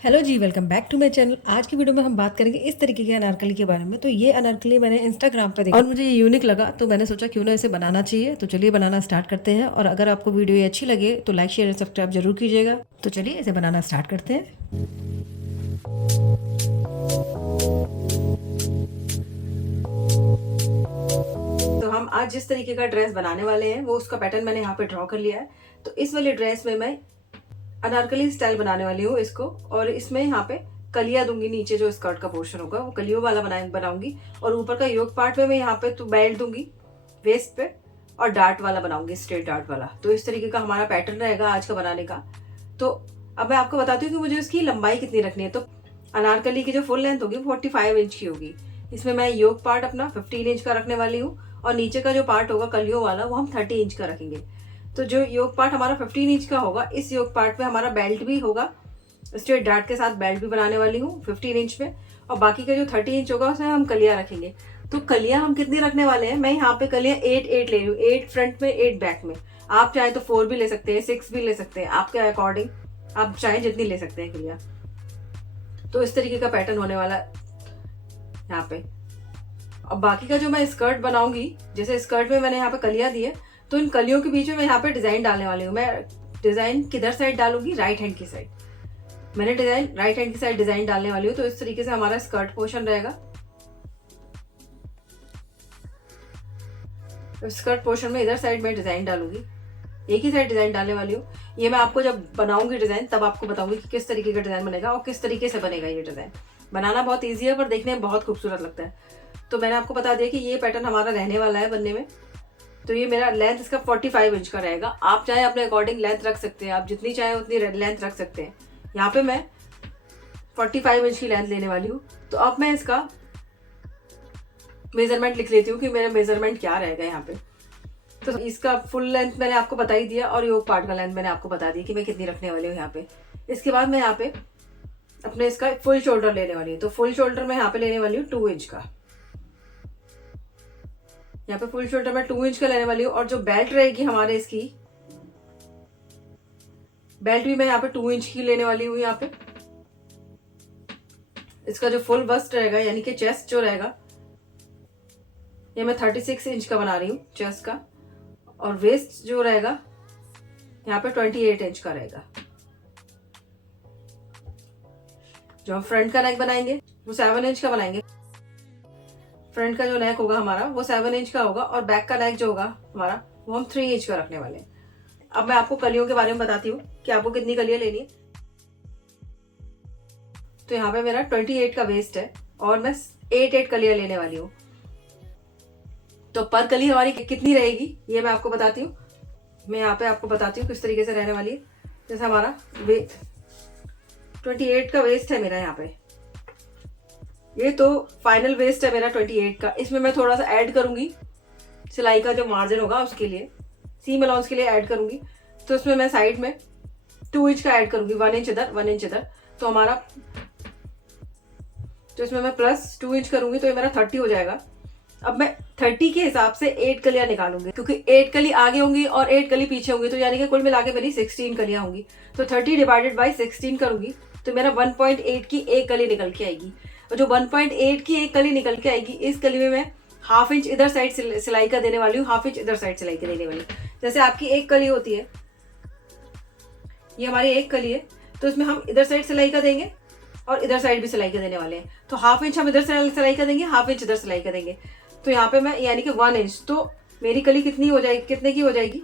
Hello जी, welcome back to my channel. आज की वीडियो में हम बात करेंगे इस तरीके के अनारकली के बारे में। तो ये अनारकली मैंने इंस्टाग्राम पर देखा और मुझे ये यूनिक लगा, तो मैंने सोचा क्यों ना इसे बनाना चाहिए। तो चलिए बनाना स्टार्ट करते हैं। और अगर आपको वीडियो ये अच्छी लगे तो लाइक शेयर और सब्सक्राइब जरूर कीजिएगा। तो चलिए इसे बनाना स्टार्ट करते हैं। तो हम आज जिस तरीके का ड्रेस बनाने वाले हैं वो उसका पैटर्न मैंने यहाँ पे ड्रॉ कर लिया है। तो इस वाली ड्रेस में मैं अनारकली स्टाइल बनाने वाली हूँ इसको, और इसमें यहाँ पे कलियां दूंगी। नीचे जो स्कर्ट का पोर्शन होगा वो कलियों वाला बनाऊंगी, और ऊपर का योक पार्ट में मैं यहाँ पे तो बेल्ट दूंगी वेस्ट पे, और डार्ट वाला बनाऊंगी, स्ट्रेट डार्ट वाला। तो इस तरीके का हमारा पैटर्न रहेगा आज का बनाने का। तो अब मैं आपको बताती हूँ कि मुझे उसकी लंबाई कितनी रखनी है। तो अनारकली की जो फुल लेंथ होगी 45 इंच की होगी। इसमें मैं योक पार्ट अपना 15 इंच का रखने वाली हूँ, और नीचे का जो पार्ट होगा कलियों वाला वो हम 30 इंच का रखेंगे। तो जो योक पार्ट हमारा 15 इंच का होगा, इस योक पार्ट पे हमारा बेल्ट भी होगा, स्ट्रेट डार्ट के साथ बेल्ट भी बनाने वाली हूँ 15 इंच पे। और बाकी का जो 30 इंच होगा उसमें हम कलियां रखेंगे। तो कलियां हम कितनी रखने वाले हैं, मैं यहाँ पे कलियां 8 ले रही हूँ, 8 फ्रंट में 8 बैक में। आप चाहे तो 4 भी ले सकते हैं, 6 भी ले सकते हैं, आपके अकॉर्डिंग आप चाहे जितनी ले सकते हैं कलियां। तो इस तरीके का पैटर्न होने वाला यहाँ पे। अब बाकी का जो मैं स्कर्ट बनाऊंगी, जैसे स्कर्ट में मैंने यहाँ पे कलियां दी है, तो इन कलियों के बीच में मैं यहाँ पे डिजाइन डालने वाली हूँ। मैं डिजाइन किधर साइड डालूंगी, राइट हैंड की साइड। मैंने डिजाइन राइट हैंड की साइड डिजाइन डालने वाली हूँ। तो इस तरीके से हमारा स्कर्ट पोर्शन रहेगा। तो स्कर्ट पोर्शन में इधर साइड में डिजाइन डालूंगी, एक ही साइड डिजाइन डालने वाली हूँ। ये मैं आपको जब बनाऊंगी डिजाइन तब आपको बताऊंगी कि किस तरीके का डिजाइन बनेगा और किस तरीके से बनेगा। ये डिजाइन बनाना बहुत ईजी है, पर देखने में बहुत खूबसूरत लगता है। तो मैंने आपको बता दिया कि ये पैटर्न हमारा रहने वाला है बनने में। तो ये मेरा लेंथ इसका 45 इंच का रहेगा। आप चाहे अपने अकॉर्डिंग लेंथ रख सकते हैं, आप जितनी चाहे उतनी लेंथ रख सकते हैं। यहाँ पे मैं 45 इंच की लेंथ लेने वाली हूँ। तो अब मैं इसका मेजरमेंट लिख लेती हूँ कि मेरा मेजरमेंट क्या रहेगा यहाँ पे। तो इसका फुल लेंथ मैंने आपको बता ही दिया, और योक पार्ट का लेंथ मैंने आपको बता दिया कि मैं कितनी रखने वाली हूँ यहाँ पे। इसके बाद मैं यहाँ पे अपने इसका फुल शोल्डर लेने वाली हूँ। तो फुल शोल्डर मैं यहाँ पे लेने वाली हूँ 2 इंच का। यहाँ पे फुल शोल्डर में 2 इंच का लेने वाली हूँ। और जो बेल्ट रहेगी हमारे इसकी, बेल्ट भी मैं यहाँ पे 2 इंच की लेने वाली हूँ। यहाँ पे इसका जो फुल बस्ट रहेगा, यानी कि चेस्ट जो रहेगा, ये मैं 36 इंच का बना रही हूँ चेस्ट का। और वेस्ट जो रहेगा यहाँ पे 28 इंच का रहेगा। जो हम फ्रंट का नेक बनाएंगे वो 7 इंच का बनाएंगे। फ्रंट का जो नेक होगा हमारा वो 7 इंच का होगा, और बैक का नेक जो होगा हमारा वो हम 3 इंच का रखने वाले हैं। अब मैं आपको कलियों के बारे में बताती हूँ कि आपको कितनी कलियां लेनी है। तो यहाँ पे मेरा 28 का वेस्ट है, और मैं 8 कलियां लेने वाली हूँ। तो पर कली हमारी कितनी रहेगी ये मैं आपको बताती हूँ। मैं यहाँ पे आपको बताती हूँ किस तरीके से रहने वाली है। जैसे हमारा 28 का वेस्ट है मेरा यहाँ पे, ये तो फाइनल वेस्ट है मेरा 28 का। इसमें मैं थोड़ा सा ऐड करूंगी, सिलाई का जो मार्जिन होगा उसके लिए, सीम अलाउंस के लिए ऐड करूंगी। तो इसमें मैं साइड में 2 इंच का ऐड करूंगी, 1 इंच इधर 1 इंच इधर। तो हमारा, तो इसमें मैं प्लस 2 इंच करूंगी तो ये मेरा 30 हो जाएगा। अब मैं 30 के हिसाब से 8 कलियां निकालूंगी, क्योंकि 8 कली आगे होंगी और 8 कली पीछे होंगी, तो यानी कि कुल मिला के मेरी 16 कलियां होंगी। तो 30 डिवाइडेड बाई 16 करूंगी तो मेरा 1.8 की एक कली निकल के आएगी। और जो 1.8 की एक कली निकल के आएगी, इस कली में मैं हाफ इंच इधर साइड सिलाई का देने वाली हूँ, हाफ इंच इधर साइड सिलाई का देने वाली हूँ। जैसे आपकी एक कली होती है, ये हमारी एक कली है, तो इसमें हम इधर साइड सिलाई का देंगे और इधर साइड भी सिलाई का देने वाले हैं। तो हाफ इंच हम इधर सिलाई का देंगे, हाफ इंच इधर सिलाई का देंगे। तो यहाँ पे मैं यानी कि 1 इंच, तो मेरी कली कितनी हो जाएगी, कितने की हो जाएगी।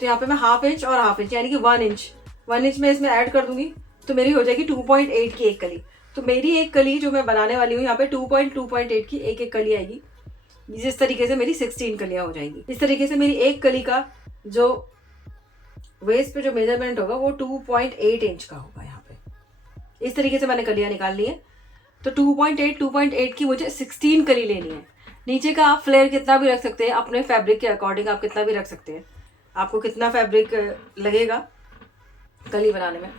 तो यहाँ पे मैं हाफ इंच और हाफ इंच यानी कि 1 इंच में इसमें ऐड कर दूंगी, तो मेरी हो जाएगी 2.8 की एक कली। तो मेरी एक कली जो मैं बनाने वाली हूँ यहाँ पे 2.8 की एक एक कली आएगी। जिस तरीके से मेरी 16 कलियां हो जाएंगी। इस तरीके से मेरी एक कली का जो वेस्ट पे जो मेजरमेंट होगा वो 2.8 इंच का होगा। यहाँ पे इस तरीके से मैंने कलियां निकाल ली है। तो 2.8 की मुझे 16 कली लेनी है। नीचे का आप फ्लेयर कितना भी रख सकते हैं, अपने फैब्रिक के अकॉर्डिंग आप कितना भी रख सकते हैं, आपको कितना फैब्रिक लगेगा कली बनाने में।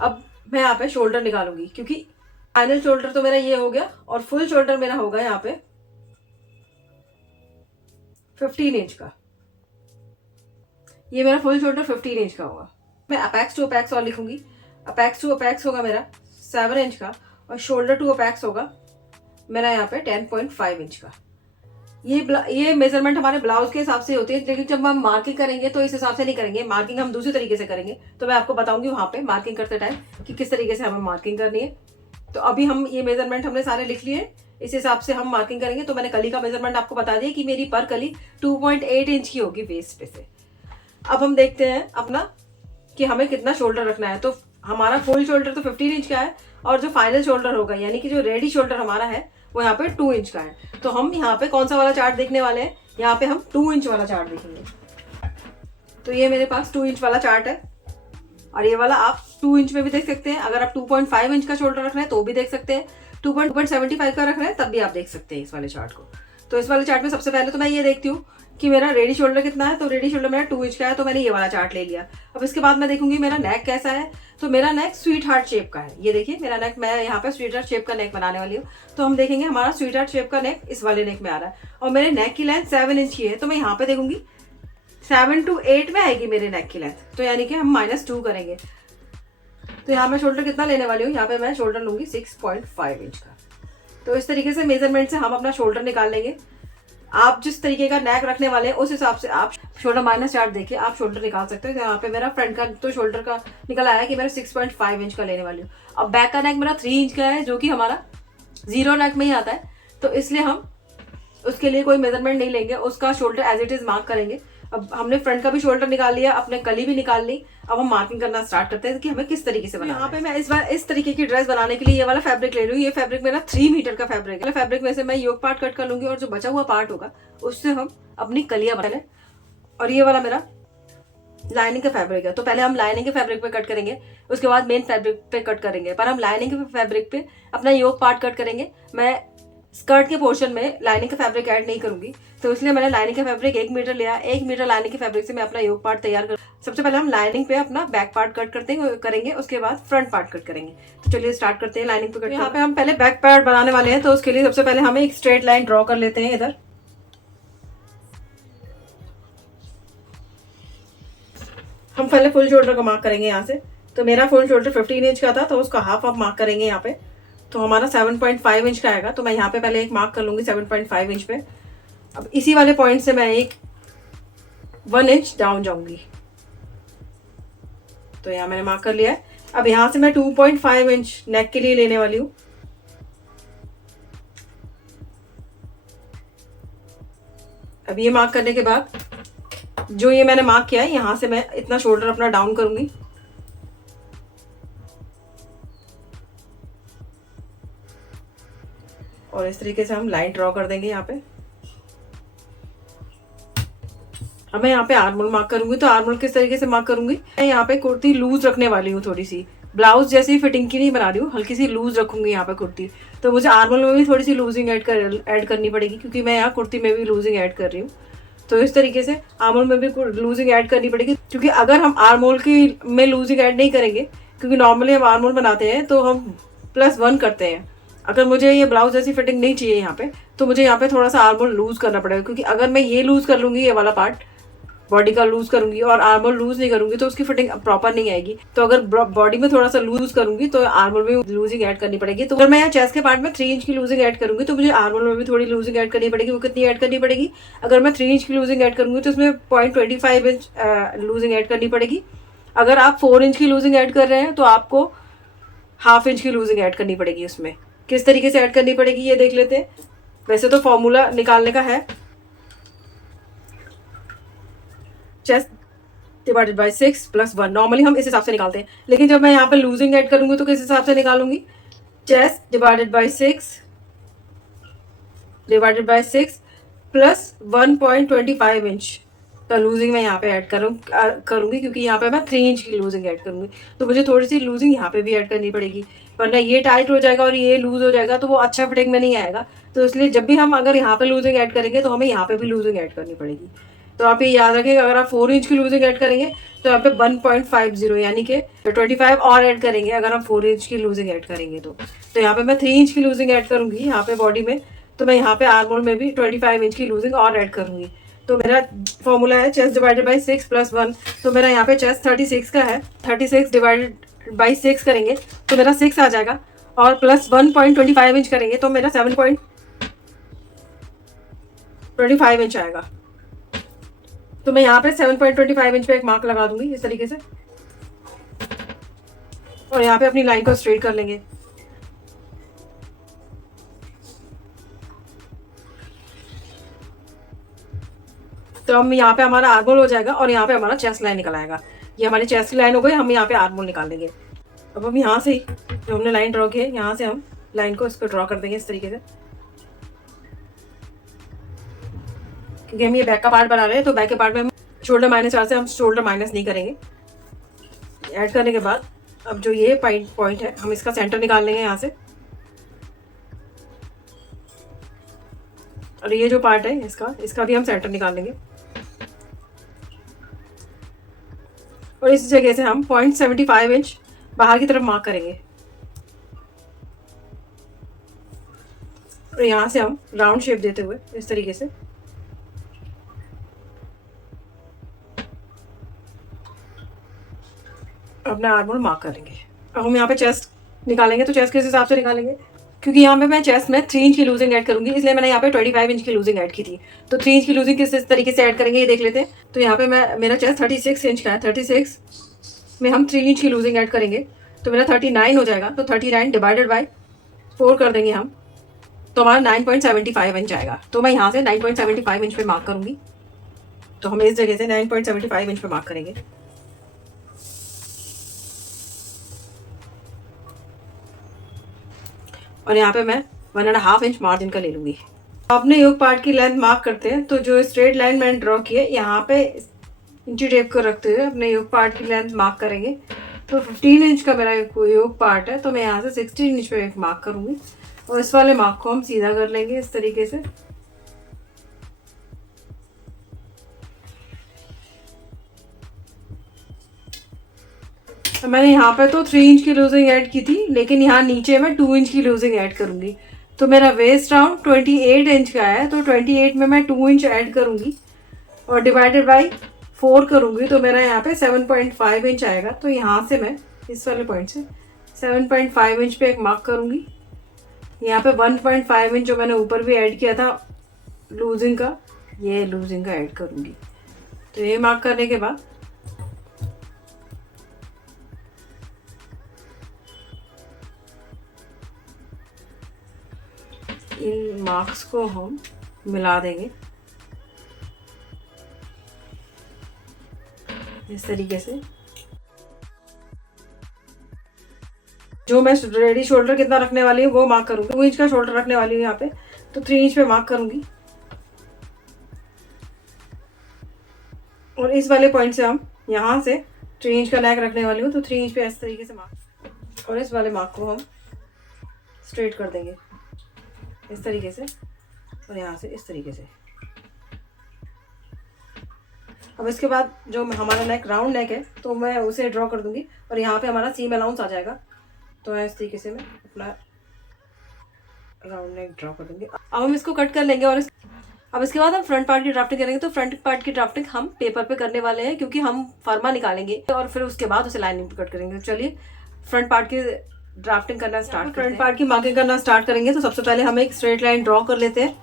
अब मैं यहाँ पे शोल्डर निकालूंगी, क्योंकि फाइनल शोल्डर तो मेरा ये हो गया, और फुल शोल्डर मेरा होगा यहाँ पे 15 इंच का। ये मेरा फुल शोल्डर 15 इंच का होगा। मैं अपेक्स टू अपेक्स और लिखूंगी। अपेक्स टू अपेक्स होगा मेरा 7 इंच का, और शोल्डर टू अपेक्स होगा मेरा यहाँ पे 10.5 इंच का। ये मेजरमेंट हमारे ब्लाउज के हिसाब से होती है, लेकिन जब हम मार्किंग करेंगे तो इस हिसाब से नहीं करेंगे, मार्किंग हम दूसरी तरीके से करेंगे। तो मैं आपको बताऊंगी वहाँ पे मार्किंग करते टाइम कि किस तरीके से हमें मार्किंग करनी है। तो अभी हम ये मेजरमेंट हमने सारे लिख लिए, इस हिसाब से हम मार्किंग करेंगे। तो मैंने कली का मेजरमेंट आपको बता दिया कि मेरी पर कली 2.8 इंच की होगी वेस्ट पे से। अब हम देखते हैं अपना कि हमें कितना शोल्डर रखना है। तो हमारा फुल शोल्डर तो 15 इंच का है, और जो फाइनल शोल्डर होगा यानी कि जो रेडी शोल्डर हमारा है वो यहाँ पे 2 इंच का है। तो हम यहाँ पे कौन सा वाला चार्ट देखने वाले हैं, यहाँ पे हम 2 इंच वाला चार्ट देखेंगे। तो ये मेरे पास 2 इंच वाला चार्ट है, और ये वाला आप 2 इंच में भी देख सकते हैं। अगर आप 2.5 इंच का शोल्डर रख रहे हैं तो भी देख सकते हैं, 2.75 का रख रहे हैं तब भी आप देख सकते हैं इस वाले चार्ट को। तो इस वाले चार्ट में सबसे पहले तो मैं ये देखती हूँ कि मेरा रेडी शोल्डर कितना है। तो रेडी शोल्डर मेरा 2 इंच का है, तो मैंने ये वाला चार्ट ले लिया। अब इसके बाद मैं देखूंगी मेरा नेक कैसा है। तो मेरा नेक स्वीट हार्ट शेप का है, ये देखिए मेरा नेक, मैं यहाँ पे स्वीट हार्ट शेप का नेक बनाने वाली हूँ। तो हम देखेंगे हमारा स्वीट हार्ट शेप का नेक इस वाले नेक में आ रहा है, और मेरे नेक की लेंथ 7 इंच की है। तो मैं यहाँ पे देखूंगी 7 to 8 में आएगी मेरे नेक की लेंथ, तो यानी कि हम -2 करेंगे। तो यहाँ मैं शोल्डर कितना लेने वाली हूँ, यहाँ पे मैं शोल्डर लूंगी 6.5 इंच का। तो इस तरीके से मेजरमेंट से हम अपना शोल्डर निकाल लेंगे। आप जिस तरीके का नेक रखने वाले हैं उस हिसाब से आप शोल्डर माइनस चार्ट देखिए, आप शोल्डर निकाल सकते हो। तो यहाँ पे मेरा फ्रंट का तो शोल्डर का निकल आया कि मैं 6.5 इंच का लेने वाली हूँ। अब बैक का नेक मेरा 3 इंच का है, जो कि हमारा जीरो नेक में ही आता है। तो इसलिए हम उसके लिए कोई मेजरमेंट नहीं लेंगे, उसका shoulder as it is mark करेंगे। अब हमने फ्रंट का भी शोल्डर निकाल लिया, अपने कली भी निकाल ली। अब हम मार्किंग करना स्टार्ट करते हैं कि हमें किस तरीके से बनाना है। यहाँ पे मैं इस बार इस तरीके की ड्रेस बनाने के लिए ये वाला फैब्रिक ले रही हूँ। ये फैब्रिक मेरा 3 मीटर का फैब्रिक है। फैब्रिक में से मैं योक पार्ट कट कर लूंगी, और जो बचा हुआ पार्ट होगा उससे हम अपनी कलियां बना लें। और ये वाला मेरा लाइनिंग का फैब्रिक है। तो पहले हम लाइनिंग के फैब्रिक पे कट करेंगे, उसके बाद मेन फैब्रिक पे कट करेंगे। पर हम लाइनिंग के फैब्रिक पे अपना योक पार्ट कट करेंगे। मैं स्कर्ट के पोर्शन में लाइनिंग का फैब्रिक ऐड नहीं करूंगी, तो इसलिए मैंने लाइनिंग का फैब्रिक 1 मीटर लिया। 1 मीटर लाइनिंग के फैब्रिक से मैं अपना योक पार्ट तैयार कर। सबसे पहले हम लाइनिंग पे अपना बैक पार्ट कट करेंगे, उसके बाद फ्रंट पार्ट कट करेंगे। तो चलिए स्टार्ट करते हैं लाइनिंग पे कट। यहाँ पे हम पहले बैक पार्ट बनाने वाले हैं, तो उसके लिए सबसे पहले हमें एक स्ट्रेट लाइन ड्रॉ कर लेते हैं। इधर हम पहले फुल शोल्डर को मार्क करेंगे यहाँ से। तो मेरा फुल शोल्डर 15 इंच का था, तो उसका हाफ आप मार्क करेंगे यहाँ पे। तो हमारा 7.5 इंच का आएगा। तो मैं यहाँ पे पहले एक मार्क कर लूंगी 7.5 इंच पे। अब इसी वाले पॉइंट से मैं एक 1 इंच डाउन जाऊंगी। तो यहाँ मैंने मार्क कर लिया है। अब यहाँ से मैं 2.5 इंच नेक के लिए लेने वाली हूँ। अब ये मार्क करने के बाद जो ये मैंने मार्क किया है, यहाँ से मैं इतना शोल्डर अपना डाउन करूंगी। और इस तरीके से हम लाइन ड्रॉ कर देंगे यहाँ पे। अब मैं यहाँ पे आर्मोल मार्क करूंगी। तो आर्मोल किस तरीके से मार्क करूंगी, मैं यहाँ पे कुर्ती लूज रखने वाली हूँ, थोड़ी सी ब्लाउज जैसी फिटिंग की नहीं बना रही हूँ, हल्की सी लूज रखूंगी यहाँ पे कुर्ती। तो मुझे आर्मोल में भी थोड़ी सी लूजिंग ऐड करनी पड़ेगी, क्योंकि मैं यहाँ कुर्ती में भी लूजिंग ऐड कर रही हूँ। तो इस तरीके से आर्मोल में भी लूजिंग ऐड करनी पड़ेगी, क्योंकि अगर हम आर्मोल की में लूजिंग ऐड नहीं करेंगे, क्योंकि नॉर्मली हम आर्मोल बनाते हैं तो हम +1 करते हैं। अगर मुझे ये ब्लाउज जैसी फिटिंग नहीं चाहिए यहाँ पे, तो मुझे यहाँ पे थोड़ा सा आर्मोल लूज करना पड़ेगा। क्योंकि अगर मैं ये लूज कर लूंगी, ये वाला पार्ट बॉडी का लूज करूंगी और आर्मोल लूज नहीं करूंगी, तो उसकी फिटिंग प्रॉपर नहीं आएगी। तो अगर बॉडी में थोड़ा सा लूज करूंगी तो आर्मोल में लूजिंग ऐड करनी पड़ेगी। तो अगर मैं यहाँ चेस्ट के पार्ट में 3 इंच की लूजिंग ऐड करूंगी, तो मुझे आर्मोल में भी थोड़ी लूजिंग ऐड करनी पड़ेगी। वो कितनी ऐड करनी पड़ेगी, अगर मैं 3 इंच की लूजिंग ऐड करूंगी तो इसमें 0.25 इंच लूजिंग ऐड करनी पड़ेगी। अगर आप 4 इंच की लूजिंग ऐड कर रहे हैं तो आपको ½ इंच की लूजिंग ऐड करनी पड़ेगी। उसमें किस तरीके से ऐड करनी पड़ेगी ये देख लेते हैं। वैसे तो फॉर्मूला निकालने का है, चेस्ट डिवाइडेड बाय 6 + 1। नॉर्मली हम इस हिसाब से निकालते हैं, लेकिन जब मैं यहाँ पे लूजिंग ऐड करूंगी तो किस हिसाब से निकालूंगी, चेस्ट डिवाइडेड बाय 6 + 1.25 इंच का लूजिंग मैं यहाँ पे ऐड करूंगी, क्योंकि यहाँ पे मैं 3 इंच की लूजिंग ऐड करूंगी। तो मुझे थोड़ी सी लूजिंग यहाँ पे भी ऐड करनी पड़ेगी, वरना ये टाइट हो जाएगा और ये लूज हो जाएगा तो वो अच्छा फिटिंग में नहीं आएगा। तो इसलिए जब भी हम अगर यहाँ पे लूजिंग ऐड करेंगे तो हमें यहाँ पे भी लूजिंग ऐड करनी पड़ेगी। तो आप ये याद रखिएगा, अगर आप 4 इंच की लूजिंग ऐड करेंगे तो यहाँ पे 1.50 यानी कि 25 और ऐड करेंगे अगर हम 4 इंच की लूजिंग ऐड करेंगे। तो यहाँ पे मैं 3 इंच की लूजिंग ऐड करूंगी यहाँ पे बॉडी में। तो मैं यहाँ पे आर्मोल में भी 25 इंच की लूजिंग और ऐड करूंगी। तो मेरा फॉर्मूला है चेस्ट डिवाइडेड बाय 6 + 1। तो मेरा यहाँ पे चेस्ट 36 का है, 36 डिवाइडेड बाई 6 करेंगे तो मेरा 6 आ जाएगा, और प्लस 1.25 इंच करेंगे तो मेरा 7.25 इंच आएगा। तो मैं यहाँ पे 7.25 इंच पे एक मार्क लगा दूंगी इस तरीके से, और यहाँ पे अपनी लाइन को स्ट्रेट कर लेंगे। तो हम यहाँ पे हमारा आर्मोल हो जाएगा और यहाँ पे हमारा चेस्ट लाइन निकल आएगा। ये हमारी चेस्ट लाइन हो गई, हम यहाँ पे आर्मोल निकाल लेंगे। अब हम यहाँ से जो हमने लाइन ड्रॉ की है, यहाँ से हम लाइन को इसको ड्रॉ कर देंगे इस तरीके से, क्योंकि हम ये बैक का पार्ट बना रहे हैं। तो बैक के पार्ट में हम शोल्डर -4 से हम शोल्डर माइनस नहीं करेंगे। ऐड करने के बाद अब जो ये पॉइंट है, हम इसका सेंटर निकाल लेंगे यहाँ से, और ये जो पार्ट है इसका भी हम सेंटर निकाल लेंगे। और इस जगह से हम 0.75 इंच बाहर की तरफ मार्क करेंगे, और यहाँ से हम राउंड शेप देते हुए इस तरीके से अपना आर्मोल मार्क करेंगे। अब हम यहाँ पे चेस्ट निकालेंगे, तो चेस्ट किस हिसाब से निकालेंगे, क्योंकि यहाँ पे मैं चेस्ट में 3 इंच की लूजिंग ऐड करूंगी, इसलिए मैंने यहाँ पे 25 इंच की लूजिंग ऐड की थी। तो 3 इंच की लूजिंग किस तरीके से ऐड करेंगे ये देख लेते हैं। तो यहाँ पे मेरा चेस्ट 36 इंच का है, 36 में हम 3 इंच की लूजिंग ऐड करेंगे तो मेरा 39 हो जाएगा। तो 39 डिवाइडेड बाई 4 कर देंगे हम, तो हमारा 9.75 इंच आएगा। तो मैं यहाँ से 9.75 इंच पे मार्क करूंगी, तो हम इस जगह से 9.75 इंच पे मार्क करेंगे। और यहाँ पे मैं 1.5 इंच मार्जिन का ले लूंगी। अपने योग पार्ट की लेंथ मार्क करते हैं, तो जो स्ट्रेट लाइन मैंने ड्रॉ की है यहाँ पे इंची टेप को रखते हुए अपने योग पार्ट की लेंथ मार्क करेंगे। तो 15 इंच का मेरा योग पार्ट है, तो मैं यहाँ से 16 इंच पे एक मार्क करूंगी, और इस वाले मार्क को हम सीधा कर लेंगे इस तरीके से। तो मैंने यहाँ पे तो 3 इंच की लूजिंग ऐड की थी, लेकिन यहाँ नीचे मैं 2 इंच की लूजिंग ऐड करूंगी। तो मेरा वेस्ट राउंड 28 इंच का है, तो 28 में मैं 2 इंच ऐड करूंगी और डिवाइडेड बाई 4 करूंगी, तो मेरा यहाँ पे 7.5 इंच आएगा। तो यहाँ से मैं इस वाले पॉइंट से 7.5 इंच पे एक मार्क करूंगी। यहाँ पे 1.5 इंच जो मैंने ऊपर भी ऐड किया था लूजिंग का, ये लूजिंग का ऐड करूंगी। तो ये मार्क करने के बाद इन मार्क्स को हम मिला देंगे इस तरीके से। जो मैं रेडी शोल्डर कितना रखने वाली हूँ वो मार्क करूंगी। 2 इंच का शोल्डर रखने वाली हूँ यहाँ पे, तो 3 इंच पे मार्क करूंगी, और इस वाले पॉइंट से हम यहाँ से 3 इंच का नेक रखने वाली हूँ, तो 3 इंच पे इस तरीके से मार्क, और इस वाले मार्क को हम स्ट्रेट कर देंगे इस तरीके से, और यहाँ से इस तरीके से। अब इसके बाद जो हमारा नेक राउंड नेक है, तो मैं उसे ड्रॉ कर दूंगी, और यहाँ पे हमारा सीम अलाउंस आ जाएगा। तो इस तरीके से मैं अपना राउंड नेक ड्रॉ कर दूंगी। अब हम इसको कट कर लेंगे, और अब इसके बाद हम फ्रंट पार्ट की ड्राफ्टिंग करेंगे। तो फ्रंट पार्ट की ड्राफ्टिंग हम पेपर पे करने वाले हैं, क्योंकि हम फर्मा निकालेंगे और फिर उसके बाद उसे लाइनिंग पे कट करेंगे। चलिए फ्रंट पार्ट की ड्राफ्टिंग करना स्टार्ट करते हैं। फ्रंट पार्ट की मार्किंग करना स्टार्ट करेंगे, तो सबसे पहले हम एक स्ट्रेट लाइन ड्रॉ कर लेते हैं।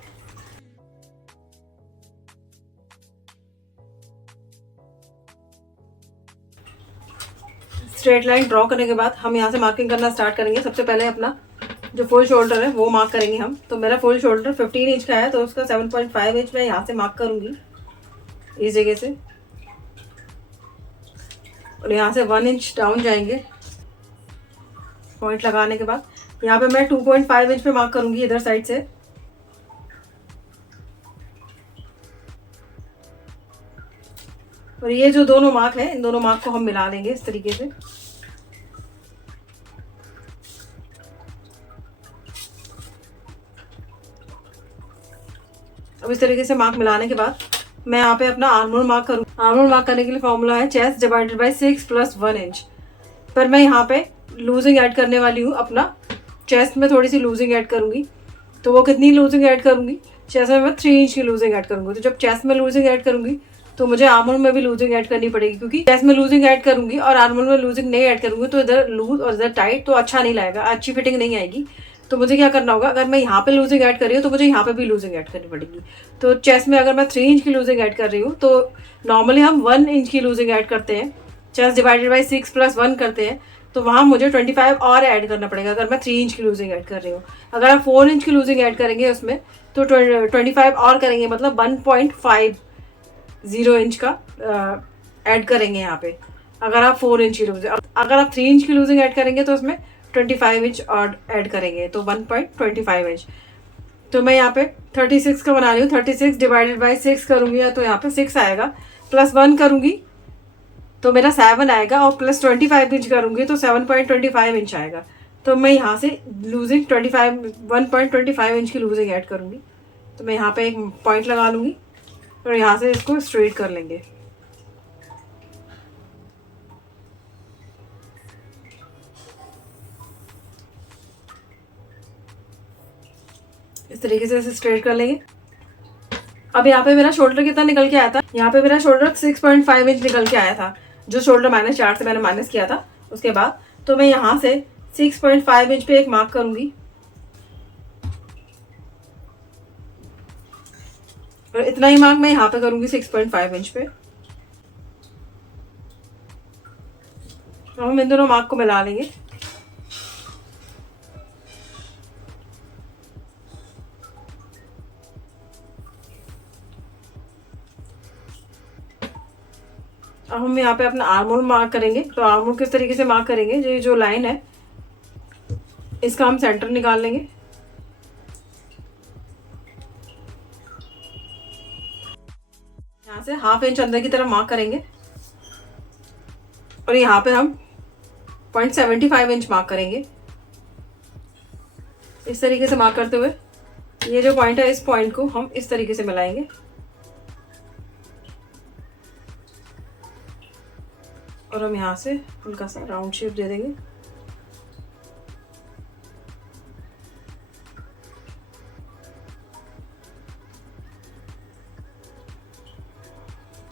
स्ट्रेट लाइन ड्रॉ करने के बाद हम यहाँ से मार्किंग करना स्टार्ट करेंगे। सबसे पहले अपना जो फुल शोल्डर है वो मार्क करेंगे हम। तो मेरा फुल शोल्डर 15 इंच का है, तो उसका 7.5 इंच मैं यहाँ से मार्क करूंगी इस जगह से, और यहाँ से 1 इंच डाउन जाएंगे पॉइंट लगाने के बाद। यहाँ पे मैं 2.5 इंच पे मार्क करूंगी इधर साइड से, और ये जो दोनों मार्क है इन दोनों मार्क को हम मिला लेंगे इस तरीके से। अब इस तरीके से मार्क मिलाने के बाद मैं यहाँ पे अपना आर्मोल मार्क करूँ। आर्मोल मार्क करने के लिए फॉर्मूला है chest divided by 6 plus 1 inch. पर मैं यहाँ पे लूजिंग ऐड करने वाली हूँ, अपना चेस्ट में थोड़ी सी लूजिंग ऐड करूँगी। तो वो कितनी लूजिंग ऐड करूँगी, चेस्ट में मैं 3 इंच की लूजिंग ऐड करूँगी। तो जब चेस्ट में लूजिंग ऐड करूँगी तो मुझे आर्म होल में भी लूजिंग ऐड करनी पड़ेगी, क्योंकि चेस्ट में लूजिंग ऐड करूंगी और आर्म होल में लूजिंग नहीं ऐड करूंगी तो इधर लूज और इधर टाइट, तो अच्छा नहीं लगेगा, अच्छी फिटिंग नहीं आएगी। तो मुझे क्या करना होगा, अगर मैं यहाँ पे लूजिंग ऐड कर रही हूँ तो मुझे यहाँ पे भी लूजिंग ऐड करनी पड़ेगी। तो चेस्ट में अगर मैं 3 इंच की लूजिंग ऐड कर रही हूँ तो नॉर्मली हम 1 इंच की लूजिंग ऐड करते हैं, चेस्ट डिवाइडेड बाई 6 + 1 करते हैं, तो वहाँ मुझे 25 और ऐड करना पड़ेगा अगर मैं 3 इंच की लूजिंग ऐड कर रही हूँ। अगर आप 4 इंच की लूजिंग ऐड करेंगे उसमें तो 25 और करेंगे, मतलब 1.50 इंच का ऐड करेंगे यहाँ पे। अगर आप 4 इंच की लूजिंग, अगर आप 3 इंच की लूजिंग ऐड करेंगे तो उसमें 25 इंच और ऐड करेंगे, तो 1.25 इंच। तो मैं यहाँ पे 36 का बना रही हूँ, 36 डिवाइडेड बाई 6 करूँगी तो यहाँ पे 6 आएगा, +1 करूँगी तो मेरा 7 आएगा, और +25 इंच करूँगी तो 7.25 इंच आएगा। तो मैं यहाँ से लूजिंग 1.25 इंच की लूजिंग ऐड करूँगी। तो मैं यहाँ पे एक पॉइंट लगा लूँगी और यहाँ से इसको स्ट्रेट कर लेंगे। इस तरीके से इसे स्ट्रेट कर लेंगे। अब यहाँ पे मेरा शोल्डर कितना निकल के आया था, यहाँ पे मेरा शोल्डर 6.5 इंच निकल के आया था, जो शोल्डर -4 से मैंने माइनस किया था उसके बाद। तो मैं यहाँ से 6.5 इंच पे एक मार्क करूंगी और इतना ही मार्क मैं यहाँ पे करूंगी 6.5 इंच पे। हम इन दोनों मार्क को मिला लेंगे। अब हम यहाँ पे अपना आर्म होल मार्क करेंगे। तो आर्म होल किस तरीके से मार्क करेंगे, ये जो लाइन है इसका हम सेंटर निकाल लेंगे। यहाँ से 1/2 इंच अंदर की तरफ मार्क करेंगे और यहाँ पे हम 0.75 इंच मार्क करेंगे। इस तरीके से मार्क करते हुए ये जो पॉइंट है, इस पॉइंट को हम इस तरीके से मिलाएंगे और हम यहाँ से हल्का सा राउंड शेप दे देंगे।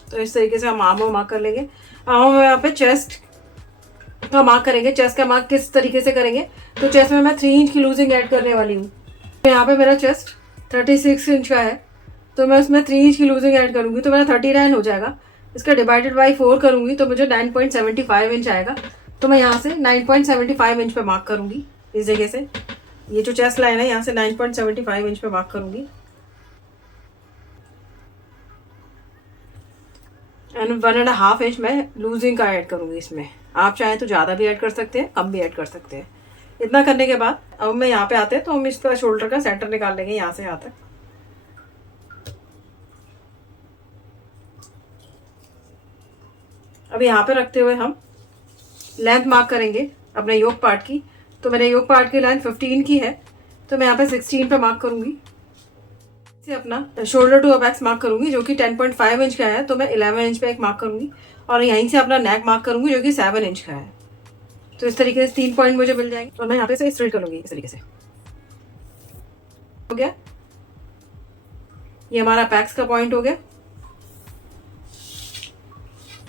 तो इस तरीके से हम आर्म मार्क कर लेंगे। अब हम यहाँ पे चेस्ट का मार्क करेंगे। चेस्ट का मार्क किस तरीके से करेंगे, तो चेस्ट में मैं 3 इंच की लूजिंग ऐड करने वाली हूँ। तो यहाँ पे मेरा चेस्ट 36 इंच का है, तो मैं उसमें 3 इंच की लूजिंग ऐड करूँगी तो मेरा 39 हो जाएगा। इसका डिवाइडेड बाई 4 करूँगी तो मुझे 9.75 इंच आएगा। तो मैं यहाँ से 9.75 इंच पे मार्क करूँगी। इस जगह से ये जो चेस्ट लाइन है यहाँ से 9.75 इंच पे मार्क करूँगी एंड 1.5 इंच मैं लूजिंग का ऐड करूँगी इसमें। आप चाहें तो ज़्यादा भी ऐड कर सकते हैं, कम भी ऐड कर सकते हैं। इतना करने के बाद अब मैं यहाँ पे आते हैं तो हम इसका शोल्डर का सेंटर निकाल लेंगे यहाँ से यहाँ तक। अब यहाँ पे रखते हुए हम लेंथ मार्क करेंगे अपने योक पार्ट की। तो मेरे योक पार्ट की लेंथ 15 की है, तो मैं यहाँ पे 16 पे मार्क करूँगी। से अपना शोल्डर टू अपेक्स मार्क करूँगी जो कि 10.5 इंच का है, तो मैं 11 इंच पे एक मार्क करूँगी और यहीं से अपना नेक मार्क करूँगी जो कि 7 इंच का है। तो इस तरीके से 3 पॉइंट मुझे मिल जाएंगे और मैं यहाँ पे से स्ट्रेट कर लूँगी। इस तरीके से हो गया, ये हमारा अपेक्स का पॉइंट हो गया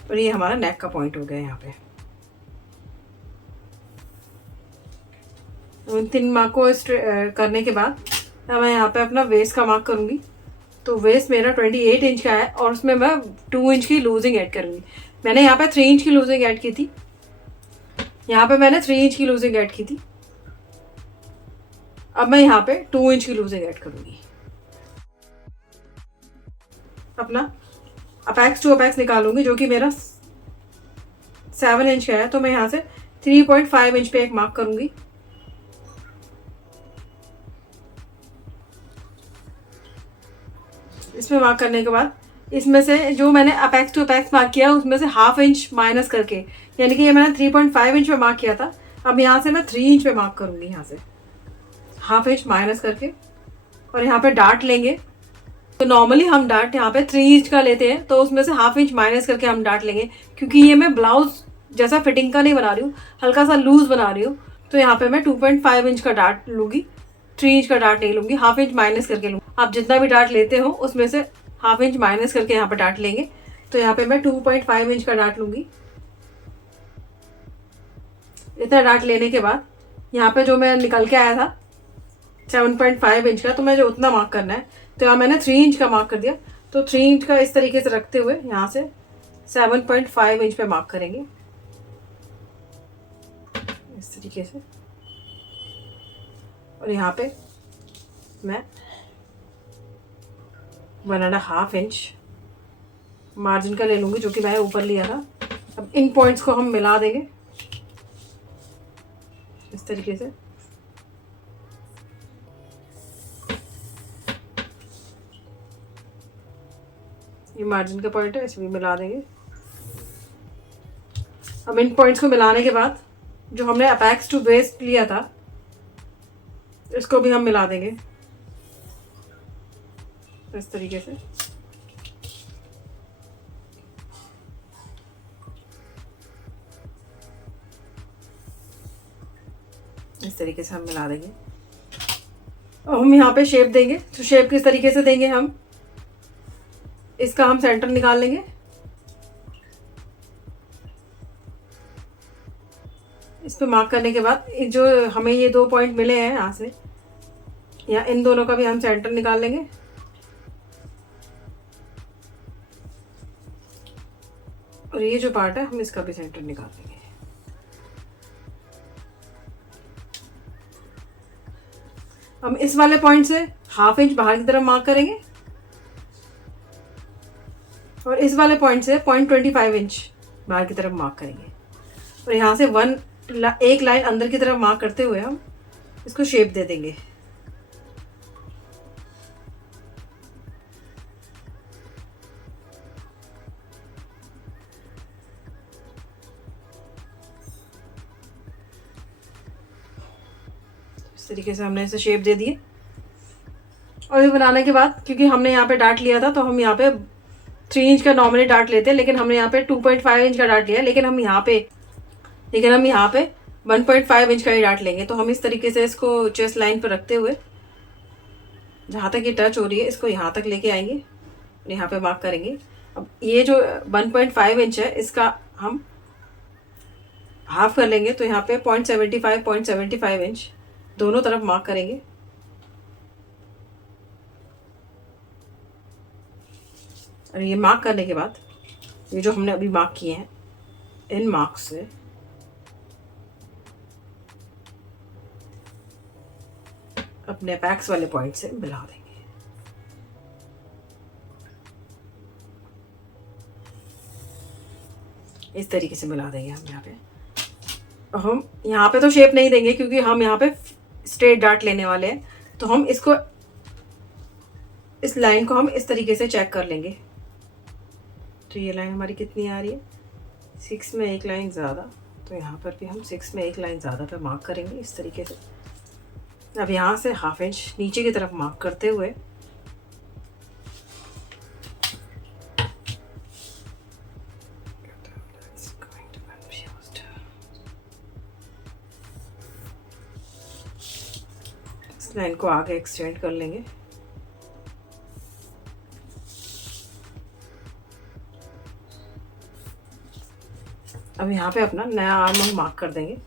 और ये हमारा नेक का पॉइंट हो गया। यहाँ पे उन 3 मार्क को करने के बाद मैं यहाँ पे अपना वेस्ट का मार्क करूँगी। तो वेस्ट मेरा 28 इंच का है और उसमें मैं 2 इंच की लूजिंग ऐड करूँगी। मैंने यहाँ पे 3 इंच की लूजिंग ऐड की थी, यहाँ पे मैंने 3 इंच की लूजिंग ऐड की थी। अब मैं यहाँ पे 2 इंच की लूजिंग ऐड करूँगी। अपना अपेक्स टू अपेक्स निकालूंगी जो कि मेरा 7 इंच का है, तो मैं यहाँ से 3.5 इंच पे एक मार्क करूँगी। इसमें मार्क करने के बाद इसमें से जो मैंने अपेक्स टू अपेक्स मार्क किया उसमें से 1/2 इंच माइनस करके, यानी कि ये मैंने 3.5 इंच पे मार्क किया था, अब यहाँ से मैं 3 इंच पे मार्क करूँगी। यहाँ से 1/2 इंच माइनस करके और यहाँ पे डार्ट लेंगे। तो नॉर्मली हम डार्ट यहाँ पे 3 इंच का लेते हैं, तो उसमें से 1/2 इंच माइनस करके हम डार्ट लेंगे, क्योंकि ये मैं ब्लाउज जैसा फिटिंग का नहीं बना रही हूँ, हल्का सा लूज बना रही हूँ। तो यहाँ पे मैं 2.5 इंच का डार्ट लूँगी, 3 इंच का डार्ट नहीं लूँगी, 1/2 इंच माइनस करके लूँगी। आप जितना भी डार्ट लेते हो उसमें से 1/2 इंच माइनस करके यहाँ पे डार्ट लेंगे। तो तो यहाँ पे मैं 2.5 इंच का डार्ट लूँगी। इतना डार्ट लेने के बाद यहाँ पे जो मैं निकल के आया था 7.5 इंच का, तो मुझे उतना मार्क करना है। तो यहाँ मैंने 3 इंच का मार्क कर दिया। तो 3 इंच का इस तरीके से रखते हुए यहाँ से 7.5 इंच पे मार्क करेंगे इस तरीके से। और यहाँ पे मैं 1.5 इंच मार्जिन का ले लूँगी, जो कि मैंने ऊपर लिया था। अब इन पॉइंट्स को हम मिला देंगे इस तरीके से। ये मार्जिन का पॉइंट है, इसे भी मिला देंगे। अब इन पॉइंट्स को मिलाने के बाद जो हमने अपेक्स टू वेस्ट लिया था इसको भी हम मिला देंगे इस तरीके से। इस तरीके से हम मिला देंगे। अब हम यहाँ पे शेप देंगे। तो शेप किस तरीके से देंगे, हम इसका हम सेंटर निकाल लेंगे। इस पे मार्क करने के बाद जो हमें ये 2 पॉइंट मिले हैं यहाँ से, या इन दोनों का भी हम सेंटर निकाल लेंगे। और ये जो पार्ट है हम इसका भी सेंटर निकाल लेंगे। हम इस वाले पॉइंट से 1/2 इंच बाहर की तरफ मार्क करेंगे और इस वाले पॉइंट से 0.25 इंच बाहर की तरफ मार्क करेंगे। और यहाँ से एक लाइन अंदर की तरफ मार्क करते हुए हम इसको शेप दे देंगे। इस तरीके से हमने इसे शेप दे दिए। और ये बनाने के बाद, क्योंकि हमने यहाँ पे डार्ट लिया था, तो हम यहाँ पे 3 इंच का नॉर्मली डार्ट लेते हैं, लेकिन हमने यहाँ पे 2.5 इंच का डार्ट लिया, लेकिन हम यहाँ पे 1.5 इंच का ही डार्ट लेंगे। तो हम इस तरीके से इसको चेस्ट लाइन पर रखते हुए जहाँ तक ये टच हो रही है इसको यहाँ तक लेके आएंगे और यहाँ पे मार्क करेंगे। अब ये जो 1.5 इंच है इसका हम हाफ कर लेंगे, तो यहाँ पे 0.75 इंच दोनों तरफ मार्क करेंगे। और ये मार्क करने के बाद ये जो हमने अभी मार्क किए हैं, इन मार्क्स से अपने अपेक्स वाले पॉइंट से मिला देंगे। इस तरीके से मिला देंगे हम यहाँ पे। हम यहाँ पे तो शेप नहीं देंगे क्योंकि हम यहाँ पे स्ट्रेट डार्ट लेने वाले हैं। तो हम इसको, इस लाइन को हम इस तरीके से चेक कर लेंगे। तो ये लाइन हमारी कितनी आ रही है, 6 में 1 लाइन ज़्यादा। तो यहाँ पर भी हम 6 में 1 लाइन ज़्यादा पे मार्क करेंगे इस तरीके से। अब यहाँ से 1/2 इंच नीचे की तरफ मार्क करते हुए इस लाइन को आगे एक्सटेंड कर लेंगे। अब यहाँ पे अपना नया आर्म होल मार्क कर देंगे,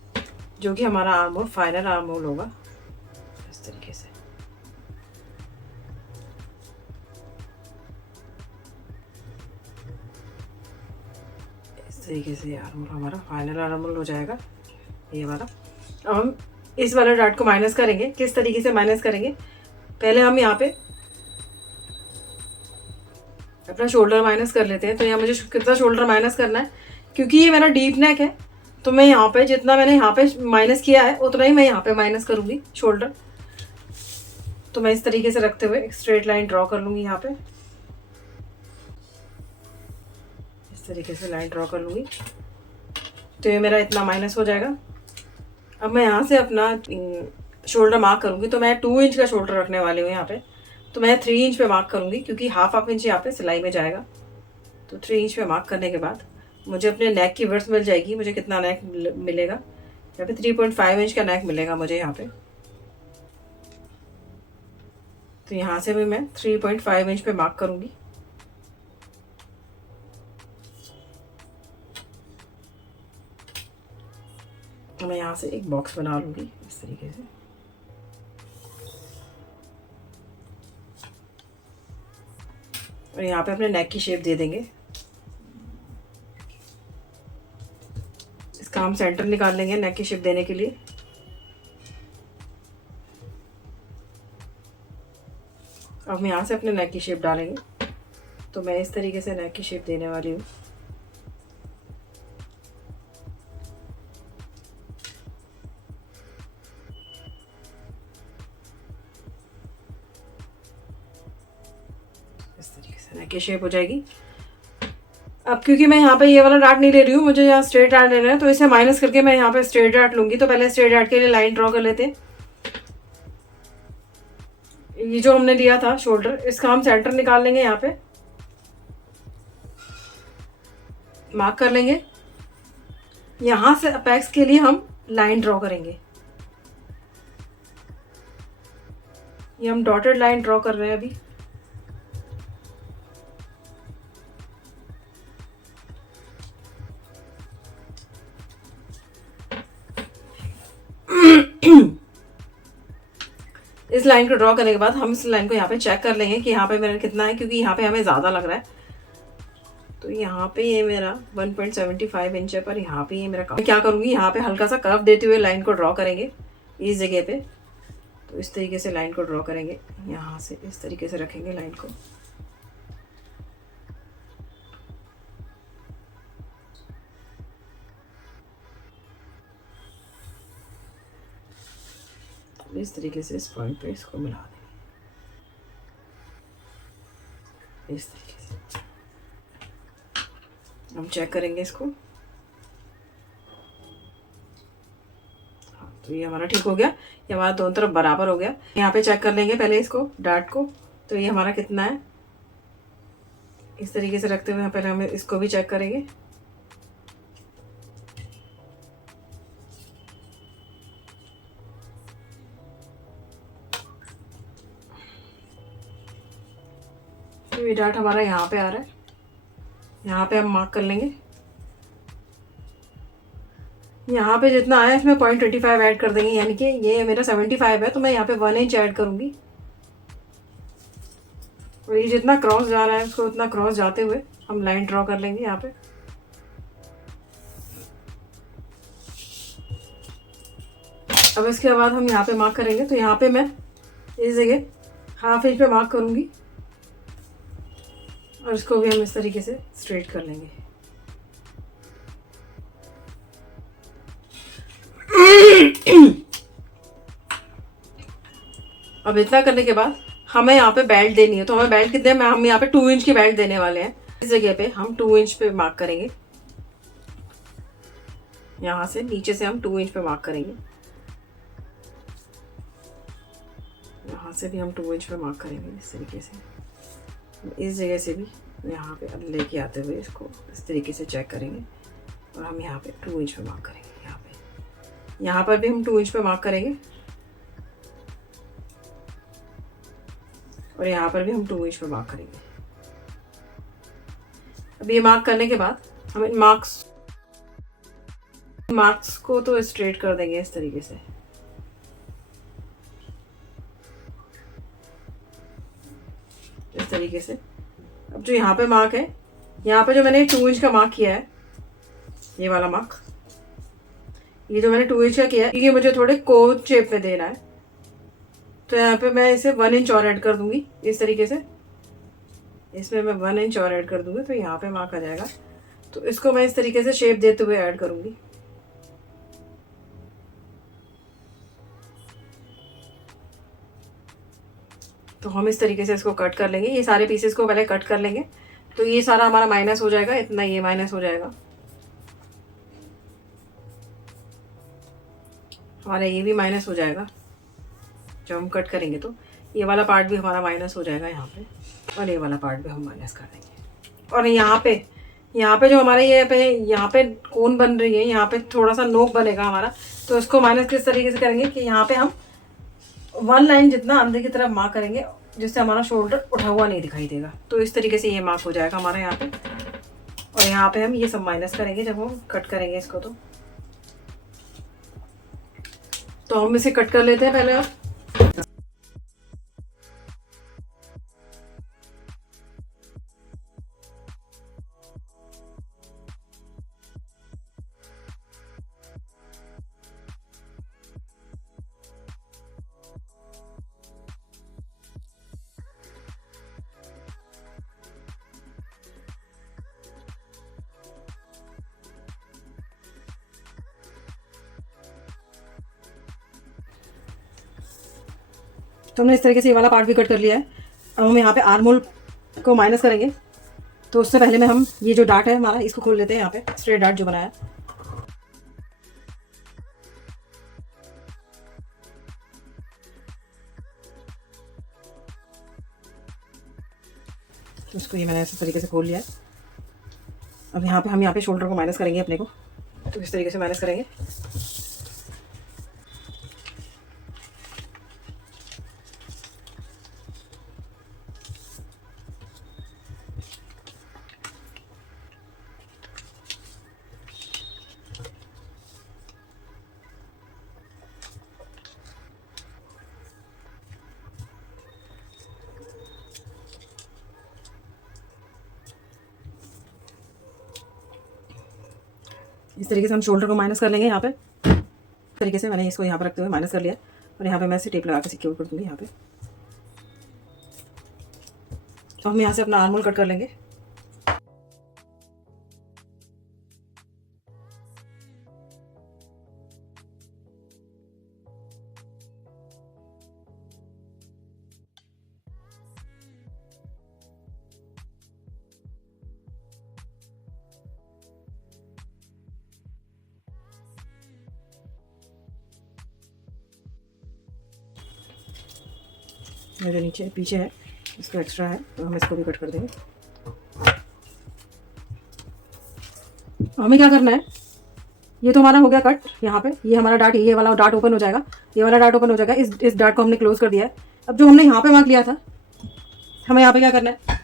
जो कि हमारा arm hole final arm hole होगा इस तरीके से। इस तरीके से आर्म होल हमारा फाइनल आर्म होल हो जाएगा ये वाला। अब हम इस वाले डार्ट को माइनस करेंगे। किस तरीके से माइनस करेंगे, पहले हम यहाँ पे अपना शोल्डर माइनस कर लेते हैं। तो यहाँ मुझे कितना शोल्डर माइनस करना है, क्योंकि ये मेरा डीप नेक है, तो मैं यहाँ पे जितना मैंने यहाँ पे माइनस किया है उतना ही मैं यहाँ पे माइनस करूँगी शोल्डर। तो मैं इस तरीके से रखते हुए एक स्ट्रेट लाइन ड्रॉ कर लूँगी यहाँ पे, इस तरीके से लाइन ड्रॉ कर लूँगी। तो ये मेरा इतना माइनस हो जाएगा। अब मैं यहाँ से अपना शोल्डर मार्क करूँगी। तो मैं 2 इंच का शोल्डर रखने वाली हूँ यहाँ पे। तो मैं 3 इंच पे मार्क करूँगी, क्योंकि 1/2 इंच यहाँ पे सिलाई में जाएगा। तो 3 इंच पे मार्क करने के बाद मुझे अपने नेक की वर्थ मिल जाएगी। मुझे कितना नेक मिलेगा, यहाँ पे 3.5 इंच का नेक मिलेगा मुझे यहाँ पे। तो यहाँ से भी मैं 3.5 इंच पे मार्क करूँगी। मैं यहाँ से एक बॉक्स बना लूँगी इस तरीके से। और यहाँ पे अपने नेक की शेप दे देंगे। इसका हम सेंटर निकाल लेंगे नेक की शेप देने के लिए। अब हम यहाँ से अपने नेक की शेप डालेंगे। तो मैं इस तरीके से नेक की शेप देने वाली हूँ। इस तरीके से नेक की शेप हो जाएगी। अब क्योंकि मैं यहाँ पे ये वाला डार्ट नहीं ले रही हूँ, मुझे यहाँ स्ट्रेट डार्ट लेना है, तो इसे माइनस करके मैं यहाँ पे स्ट्रेट डार्ट लूँगी। तो पहले स्ट्रेट डार्ट के लिए लाइन ड्रॉ कर लेते हैं। ये जो हमने लिया था शोल्डर, इसका हम सेंटर निकाल लेंगे। यहाँ पे मार्क कर लेंगे। यहाँ से अपेक्स के लिए हम लाइन ड्रॉ करेंगे। ये हम डॉटेड लाइन ड्रॉ कर रहे हैं अभी। इस लाइन को ड्रॉ करने के बाद हम इस लाइन को यहाँ पे चेक कर लेंगे कि यहाँ पे मेरा कितना है, क्योंकि यहाँ पे हमें ज़्यादा लग रहा है। तो यहाँ पे ये मेरा 1.75 इंच है, पर यहाँ पे ये मेरा क्या करूँगी, यहाँ पे हल्का सा कर्व देते हुए लाइन को ड्रॉ करेंगे इस जगह पे। तो इस तरीके से लाइन को ड्रॉ करेंगे, यहाँ से इस तरीके से रखेंगे लाइन को। इस तरीके से इस पॉइंट पे इसको मिला देंगे इस तरीके से। हम चेक करेंगे इसको। हाँ, तो ये हमारा ठीक हो गया। ये हमारा दोनों तरफ बराबर हो गया। यहाँ पे चेक कर लेंगे पहले इसको, डार्ट को। तो ये हमारा कितना है, इस तरीके से रखते हुए पहले हम इसको भी चेक करेंगे। तो ये डार्ट हमारा यहाँ पे आ रहा है, यहाँ पे हम मार्क कर लेंगे। यहाँ पे जितना आया इसमें 0.25 ऐड कर देंगे, यानी कि ये मेरा 75 है, तो मैं यहाँ पे 1 इंच ऐड करूँगी। और ये जितना क्रॉस जा रहा है उसको उतना क्रॉस जाते हुए हम लाइन ड्रॉ कर लेंगे यहाँ पे। अब इसके बाद हम यहाँ पे मार्क करेंगे। तो यहाँ पे मैं इस जगह हाफ इंच पे मार्क करूँगी और इसको भी हम इस तरीके से स्ट्रेट कर लेंगे। अब इतना करने के बाद हमें यहाँ पे बेल्ट देनी है। तो हमें बेल्ट कितने में, हम यहाँ पे 2 इंच की बेल्ट देने वाले हैं। इस जगह पे हम 2 इंच पे मार्क करेंगे। यहाँ से नीचे से हम 2 इंच पे मार्क करेंगे। यहाँ से भी हम 2 इंच पे मार्क करेंगे इस तरीके से। इस जगह से भी यहाँ पे लेके आते हुए इसको इस तरीके से चेक करेंगे और हम यहाँ पे 2 इंच पे मार्क करेंगे। यहाँ पर भी हम 2 इंच पे मार्क करेंगे और यहाँ पर भी हम 2 इंच पे मार्क करेंगे। अब ये मार्क करने के बाद हम इन मार्क्स को तो स्ट्रेट कर देंगे इस तरीके से। इस तरीके से। अब जो यहाँ पे मार्क है, यहाँ पे जो मैंने 2 इंच का मार्क किया है, ये वाला मार्क, ये जो मैंने 2 इंच का किया है, ये मुझे थोड़े कोन शेप में देना है। तो यहाँ पे मैं इसे 1 इंच और ऐड कर दूंगी इस तरीके से। इसमें मैं 1 इंच और ऐड कर दूंगी तो यहाँ पे मार्क आ जाएगा। तो इसको मैं इस तरीके से शेप देते हुए ऐड करूंगी। तो हम इस तरीके से इसको कट कर लेंगे। ये सारे पीसेस को पहले कट कर लेंगे। तो ये सारा हमारा माइनस हो जाएगा, इतना ये माइनस हो जाएगा, हमारा ये भी माइनस हो जाएगा जब हम कट करेंगे। तो ये वाला पार्ट भी हमारा माइनस हो जाएगा यहाँ पे, और ये वाला पार्ट भी हम माइनस कर देंगे। और यहाँ पे जो हमारे यहाँ पे कोन बन रही है, यहाँ पे थोड़ा सा नोक बनेगा हमारा। तो इसको माइनस किस तरीके से करेंगे कि यहाँ पे हम 1 लाइन जितना अंदर की तरफ मार्क करेंगे, जिससे हमारा शोल्डर उठा हुआ नहीं दिखाई देगा। तो इस तरीके से ये मार्क हो जाएगा हमारा यहाँ पे। और यहाँ पे हम ये सब माइनस करेंगे जब हम कट करेंगे इसको। तो तो हम इसे कट कर लेते हैं पहले अब। तो हमने इस तरीके से ये वाला पार्ट भी कट कर लिया है। अब हम यहाँ पे आर्म होल को माइनस करेंगे। तो उससे पहले में हम ये जो डार्ट है हमारा, इसको खोल लेते हैं। यहाँ पे स्ट्रेट डार्ट जो बनाया है, तो इसको ये मैंने इस तरीके से खोल लिया है। अब हम यहाँ पे शोल्डर को माइनस करेंगे अपने को। तो इस तरीके से माइनस करेंगे। इस तरीके से हम शोल्डर को माइनस कर लेंगे। यहाँ पे इस तरीके से मैंने इसको यहाँ पर रखते हुए माइनस कर लिया और यहाँ पे मैं इसे टेप लगा के सिक्योर कर दूँगी यहाँ पे। तो हम यहाँ से अपना आर्म होल कट कर लेंगे। ये जो नीचे पीछे है इसको एक्स्ट्रा है, तो हम इसको भी कट कर देंगे। हमें क्या करना है, ये तो हमारा हो गया कट। यहाँ पे ये हमारा डार्ट, ये वाला डार्ट ओपन हो जाएगा, ये वाला डार्ट ओपन हो जाएगा। इस डार्ट को हमने क्लोज कर दिया है। अब जो हमने यहाँ पे मार्क लिया था, हमें यहाँ पे क्या करना है,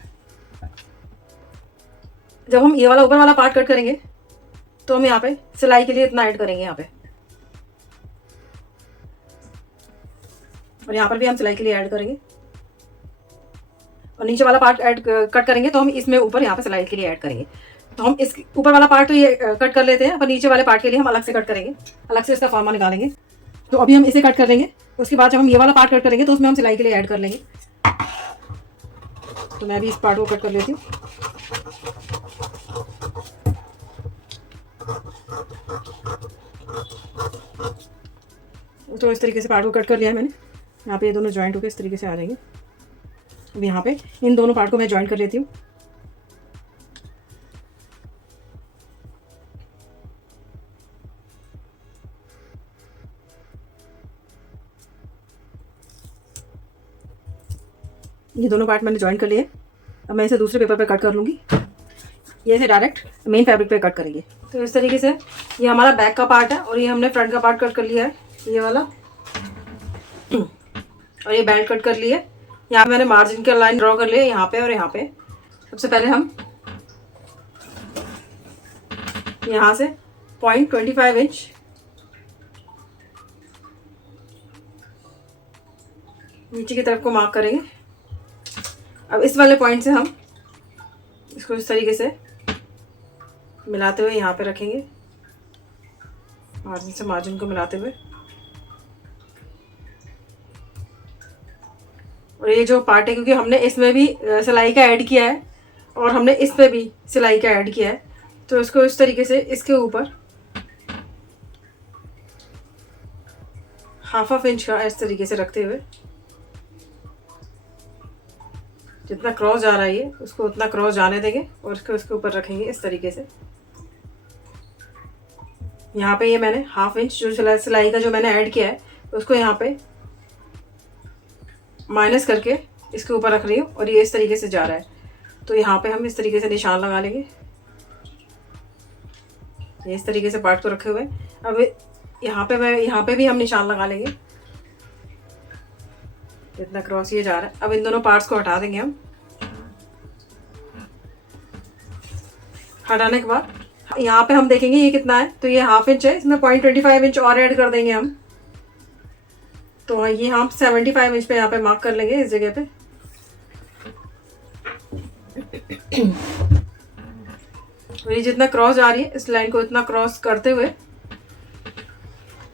जब हम ये वाला ऊपर वाला पार्ट कट करेंगे तो हम यहाँ पे सिलाई के लिए इतना ऐड करेंगे यहाँ पे, और यहाँ पर भी हम सिलाई के लिए ऐड करेंगे। और नीचे वाला पार्ट कट करेंगे तो हम इसमें ऊपर यहाँ पे सिलाई के लिए ऐड करेंगे। तो हम इस ऊपर वाला पार्ट तो ये कट कर लेते हैं, पर नीचे वाले पार्ट के लिए हम अलग से कट करेंगे, अलग से इसका फॉर्मा निकालेंगे। तो अभी हम इसे कट कर लेंगे। उसके बाद जब हम ये वाला पार्ट कट करेंगे तो उसमें हम सिलाई के लिए ऐड कर लेंगे। तो मैं भी इस पार्ट को कट कर लेती हूँ। तो इस तरीके से पार्ट को कट कर लिया है मैंने। यहाँ पे ये दोनों जॉइंट होकर इस तरीके से आ जाएंगे। अब यहाँ पे इन दोनों पार्ट को मैं जॉइंट कर लेती हूँ। ये दोनों पार्ट मैंने जॉइन कर लिए। अब मैं इसे दूसरे पेपर पे कट कर लूँगी। ये इसे डायरेक्ट मेन फैब्रिक पे कट करेंगे। तो इस तरीके से ये हमारा बैक का पार्ट है और ये हमने फ्रंट का पार्ट कट कर लिया है, ये वाला। और ये बेल्ट कट कर लिए। यहाँ पे मैंने मार्जिन का लाइन ड्रॉ कर लिया यहाँ पे और यहाँ पे। सबसे पहले हम यहाँ से 0.25 इंच नीचे की तरफ को मार्क करेंगे। अब इस वाले पॉइंट से हम इसको इस तरीके से मिलाते हुए यहाँ पे रखेंगे, मार्जिन से मार्जिन को मिलाते हुए। और ये जो पार्ट है, क्योंकि हमने इसमें भी सिलाई का ऐड किया है और हमने इस पे भी सिलाई का ऐड किया है, तो इसको इस तरीके से इसके ऊपर हाफ इंच का इस तरीके से रखते हुए, जितना क्रॉस जा रहा है ये उसको उतना क्रॉस जाने देंगे और इसको इसके ऊपर रखेंगे इस तरीके से। यहाँ पे ये मैंने हाफ इंच जो सिलाई का जो मैंने ऐड किया है उसको यहाँ पे माइनस करके इसके ऊपर रख रही हूँ और ये इस तरीके से जा रहा है। तो यहाँ पे हम इस तरीके से निशान लगा लेंगे, ये इस तरीके से पार्ट को रखे हुए। अब यहाँ पे भी हम निशान लगा लेंगे जितना क्रॉस ये जा रहा है। अब इन दोनों पार्ट्स को हटा देंगे हम। हटाने के बाद यहाँ पे हम देखेंगे ये कितना है, तो ये हाफ इंच है, इसमें 0.25 इंच और ऐड कर देंगे हम। तो ये हम 75 इंच पे यहाँ पे मार्क कर लेंगे इस जगह पे। और ये जितना क्रॉस जा रही है इस लाइन को इतना क्रॉस करते हुए,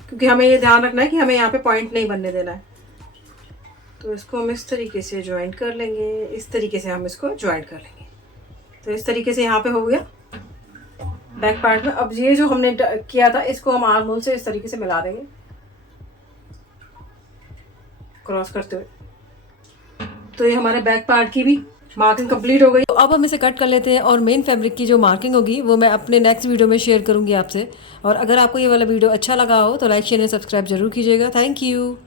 क्योंकि हमें ये ध्यान रखना है कि हमें यहाँ पे पॉइंट नहीं बनने देना है। तो इसको हम इस तरीके से ज्वाइंट कर लेंगे, इस तरीके से हम इसको ज्वाइंट कर लेंगे। तो इस तरीके से यहाँ पे हो गया बैक पार्ट में। अब ये जो हमने किया था इसको हम आर्म होल से इस तरीके से मिला देंगे क्रॉस करते हुए। तो ये हमारे बैक पार्ट की भी मार्किंग कंप्लीट हो गई। तो अब हम इसे कट कर लेते हैं और मेन फैब्रिक की जो मार्किंग होगी वो मैं अपने नेक्स्ट वीडियो में शेयर करूंगी आपसे। और अगर आपको ये वाला वीडियो अच्छा लगा हो तो लाइक शेयर एंड सब्सक्राइब जरूर कीजिएगा। Thank you.